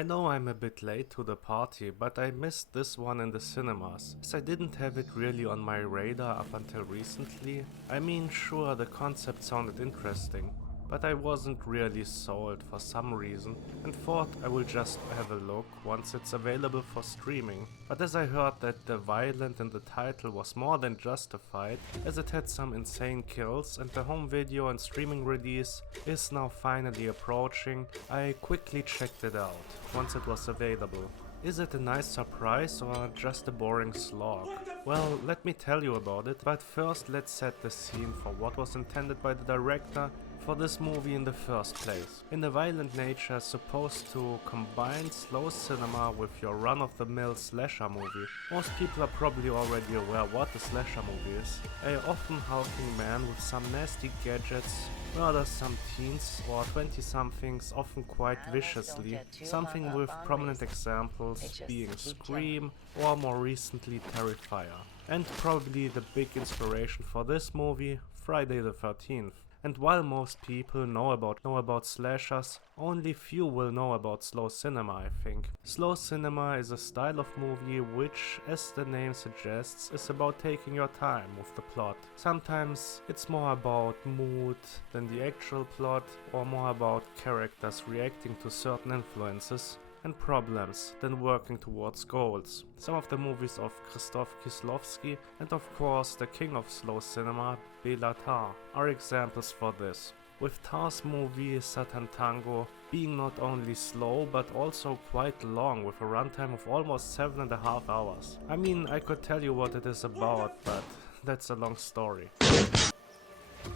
I know I'm a bit late to the party, but I missed this one in the cinemas, as I didn't have it really on my radar up until recently. I mean, sure, the concept sounded interesting, but I wasn't really sold for some reason and thought I will just have a look once it's available for streaming. But as I heard that the violence in the title was more than justified, as it had some insane kills and the home video and streaming release is now finally approaching, I quickly checked it out once it was available. Is it a nice surprise or just a boring slog? Well, let me tell you about it, but first let's set the scene for what was intended by the director for this movie in the first place. In the violent nature is supposed to combine slow cinema with your run-of-the-mill slasher movie. Most people are probably already aware what a slasher movie is. A often hulking man with some nasty gadgets murders some teens or 20-somethings, often quite viciously, something with prominent examples being Scream or more recently Terrifier. And probably the big inspiration for this movie, Friday the 13th. And while most people know about slashers, only few will know about slow cinema, I think. Slow cinema is a style of movie which, as the name suggests, is about taking your time with the plot. Sometimes it's more about mood than the actual plot, or more about characters reacting to certain influences and problems than working towards goals. Some of the movies of Krzysztof Kieślowski and of course the king of slow cinema, Béla Tarr, are examples for this. With Tarr's movie Satan Tango being not only slow but also quite long with a runtime of almost 7.5 hours. I mean, I could tell you what it is about, but that's a long story.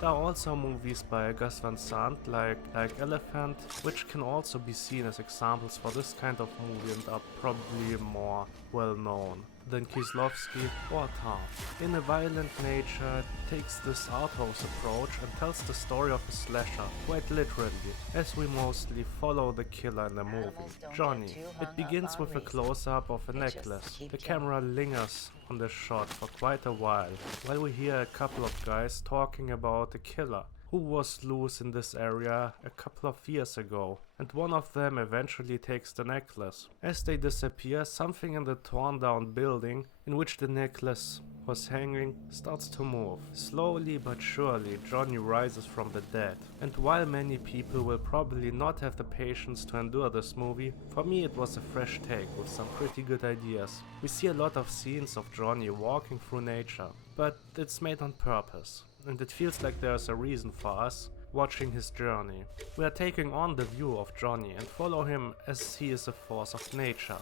There are also movies by Gus Van Sant like Elephant, which can also be seen as examples for this kind of movie and are probably more well known than Kieślowski or Tarr. In a violent nature, it takes this art house approach and tells the story of a slasher, quite literally, as we mostly follow the killer in the movie, Johnny. It begins with a close-up of a necklace. The camera lingers on the shot for quite a while we hear a couple of guys talking about the killer, who was loose in this area a couple of years ago, and one of them eventually takes the necklace. As they disappear, something in the torn down building in which the necklace was hanging starts to move. Slowly but surely, Johnny rises from the dead. And while many people will probably not have the patience to endure this movie, for me it was a fresh take with some pretty good ideas. We see a lot of scenes of Johnny walking through nature, but it's made on purpose, and it feels like there's a reason for us watching his journey. We are taking on the view of Johnny and follow him as he is a force of nature,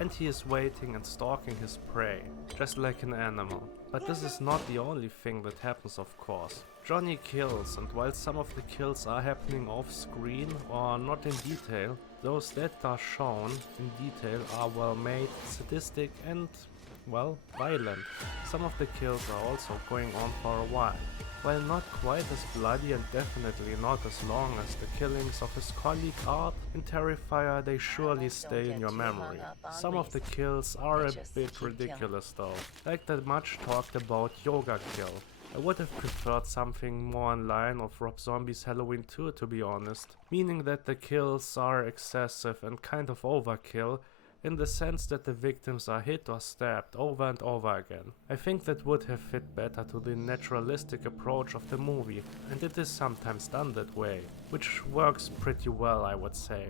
and he is waiting and stalking his prey, just like an animal. But this is not the only thing that happens, of course. Johnny kills, and while some of the kills are happening off screen or not in detail, those that are shown in detail are well made, sadistic and, well, violent. Some of the kills are also going on for a while. While not quite as bloody and definitely not as long as the killings of his colleague Art in Terrifier, they surely stay in your memory. Some of the kills are a bit ridiculous though, like the much talked about yoga kill. I would have preferred something more in line of Rob Zombie's Halloween 2, to be honest, meaning that the kills are excessive and kind of overkill, in the sense that the victims are hit or stabbed over and over again. I think that would have fit better to the naturalistic approach of the movie, and it is sometimes done that way, which works pretty well, I would say.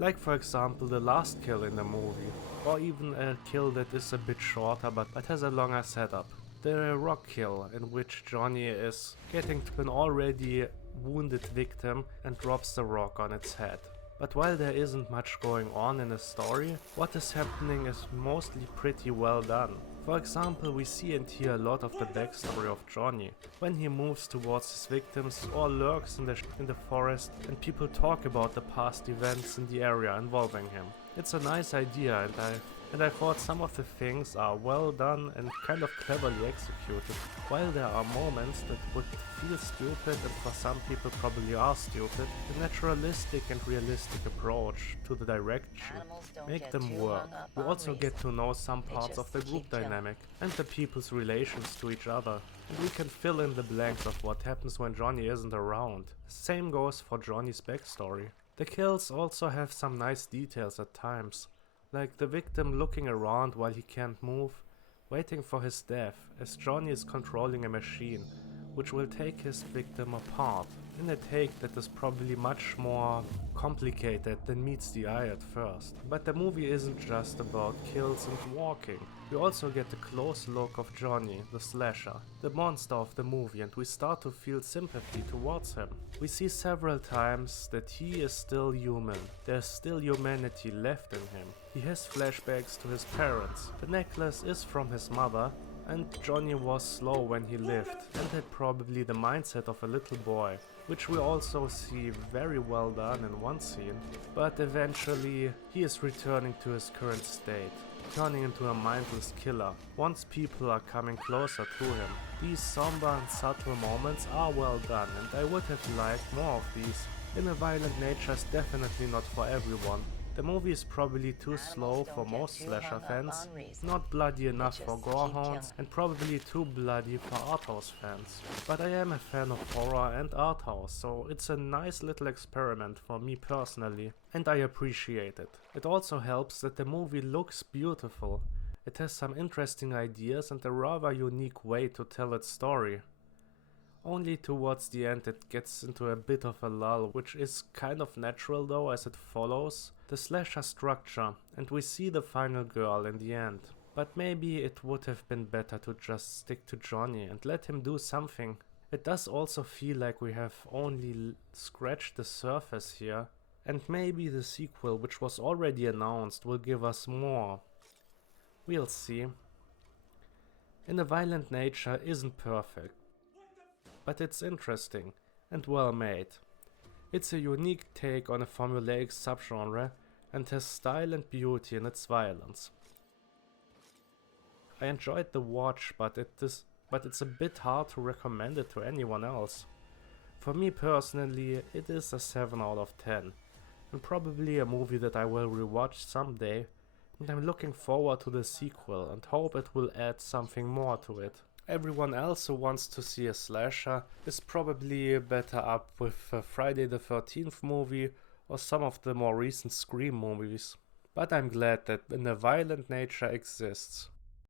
Like for example the last kill in the movie, or even a kill that is a bit shorter but has a longer setup. The rock kill, in which Johnny is getting to an already wounded victim and drops the rock on its head. But while there isn't much going on in the story, what is happening is mostly pretty well done. For example, we see and hear a lot of the backstory of Johnny, when he moves towards his victims or lurks in the forest and people talk about the past events in the area involving him. It's a nice idea, and I thought some of the things are well done and kind of cleverly executed. While there are moments that would feel stupid and for some people probably are stupid, the naturalistic and realistic approach to the direction make them work. We also get to know some parts of the group dynamic and the people's relations to each other, and we can fill in the blanks of what happens when Johnny isn't around. Same goes for Johnny's backstory. The kills also have some nice details at times, like the victim looking around while he can't move, waiting for his death, as Johnny is controlling a machine, which will take his victim apart, in a take that is probably much more complicated than meets the eye at first. But the movie isn't just about kills and walking. We also get a close look of Johnny, the slasher, the monster of the movie, and we start to feel sympathy towards him. We see several times that he is still human. There's still humanity left in him. He has flashbacks to his parents. The necklace is from his mother, and Johnny was slow when he lived and had probably the mindset of a little boy, which we also see very well done in one scene, but eventually he is returning to his current state, turning into a mindless killer once people are coming closer to him. These somber and subtle moments are well done, and I would have liked more of these. In a Violent Nature is definitely not for everyone. The movie is probably too slow for most slasher fans, not bloody enough for gorehounds, and probably too bloody for arthouse fans. But I am a fan of horror and arthouse, so it's a nice little experiment for me personally, and I appreciate it. It also helps that the movie looks beautiful. It has some interesting ideas and a rather unique way to tell its story. Only towards the end it gets into a bit of a lull, which is kind of natural though, as it follows the slasher structure and we see the final girl in the end. But maybe it would have been better to just stick to Johnny and let him do something. It does also feel like we have only scratched the surface here, and maybe the sequel, which was already announced, will give us more. We'll see. In a Violent Nature isn't perfect, but it's interesting and well made. It's a unique take on a formulaic subgenre and has style and beauty in its violence. I enjoyed the watch, but it's a bit hard to recommend it to anyone else. For me personally, it is a 7 out of 10, and probably a movie that I will rewatch someday, and I'm looking forward to the sequel and hope it will add something more to it. Everyone else who wants to see a slasher is probably better up with a Friday the 13th movie or some of the more recent Scream movies. But I'm glad that a Violent Nature exists.